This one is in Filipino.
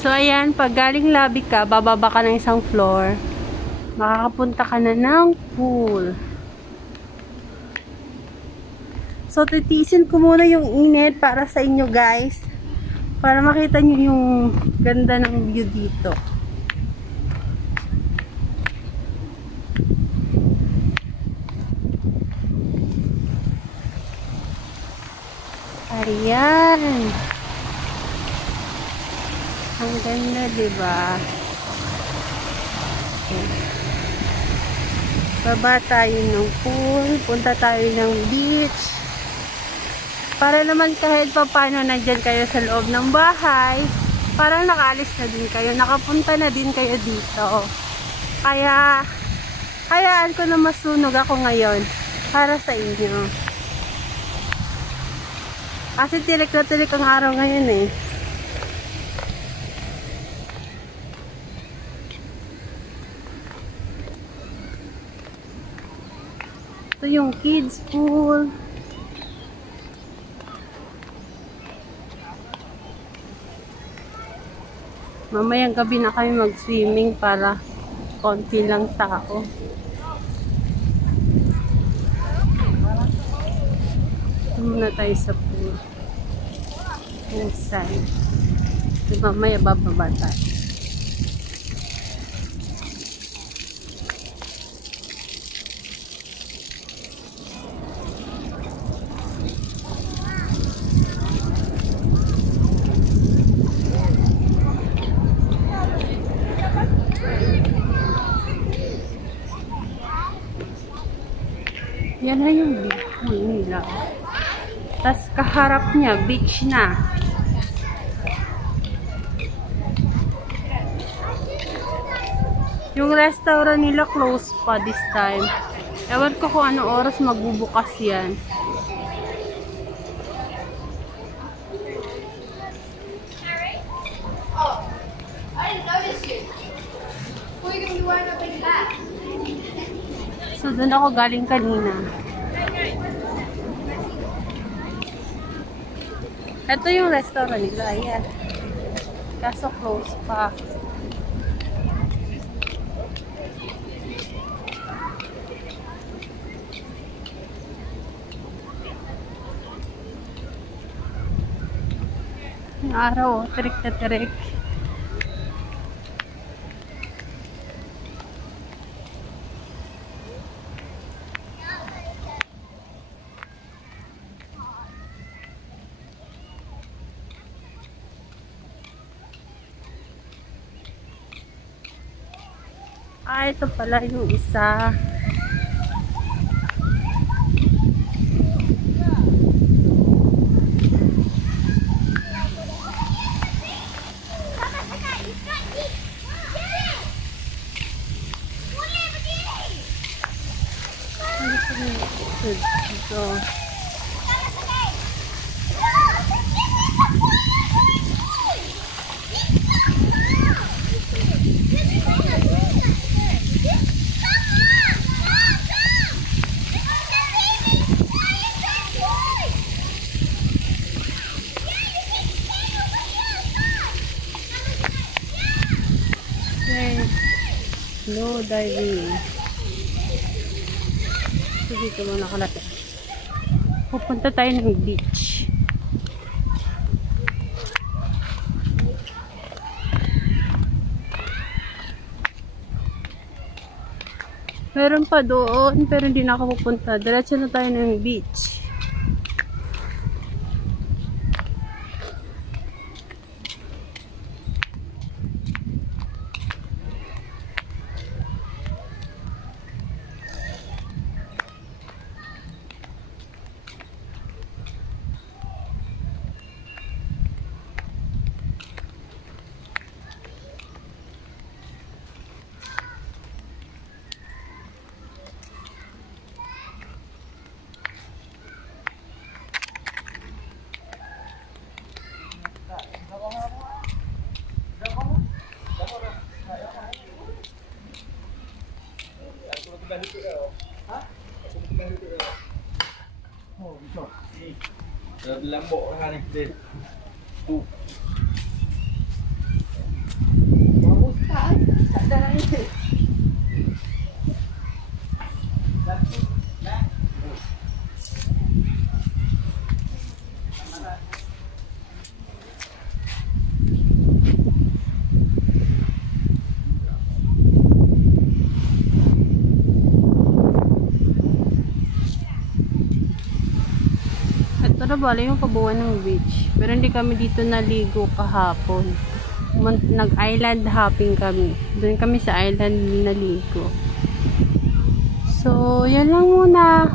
So, ayan, pag galing lobby ka, bababa ka ng isang floor, makakapunta ka na ng pool. So, titiisin ko muna yung init para sa inyo, guys. Para makita nyo yung ganda ng view dito. Ayan. Ang ganda, diba? Okay. Baba tayo ng pool. Punta tayo ng beach. Para naman kahit pa paano nandyan kayo sa loob ng bahay, parang nakaalis na din kayo. Nakapunta na din kayo dito. Kaya, hayaan ko na masunog ako ngayon para sa inyo. Kasi tirik na tirik ang araw ngayon eh. Ito yung kids pool. Mamayang gabi na kami mag-swimming para konti lang tao. Ito muna tayo sa pool. Inside. So, mamaya bababa tayo. Yan na yung beach nila. Tapos kaharap niya, beach na. Yung restaurant nila close pa this time. Ewan ko kung anong oras magbubukas yan. So, doon ako galing kanina. Ito yung restaurant nila. Ayan. Kaso close pa. Yung araw, tirik na tirik. Ito pala yung isa. Ito. No diving. So, dito muna nakalata. Pupunta tayo ng beach. Meron pa doon, pero hindi na ako pupunta. Diretso na tayo ng beach. Làm bộ ra này để tụ Bali yung kabuuan ng beach. Pero hindi kami dito naligo kahapon. Nag-island hopping kami. Doon kami sa island naligo. So, yan lang muna.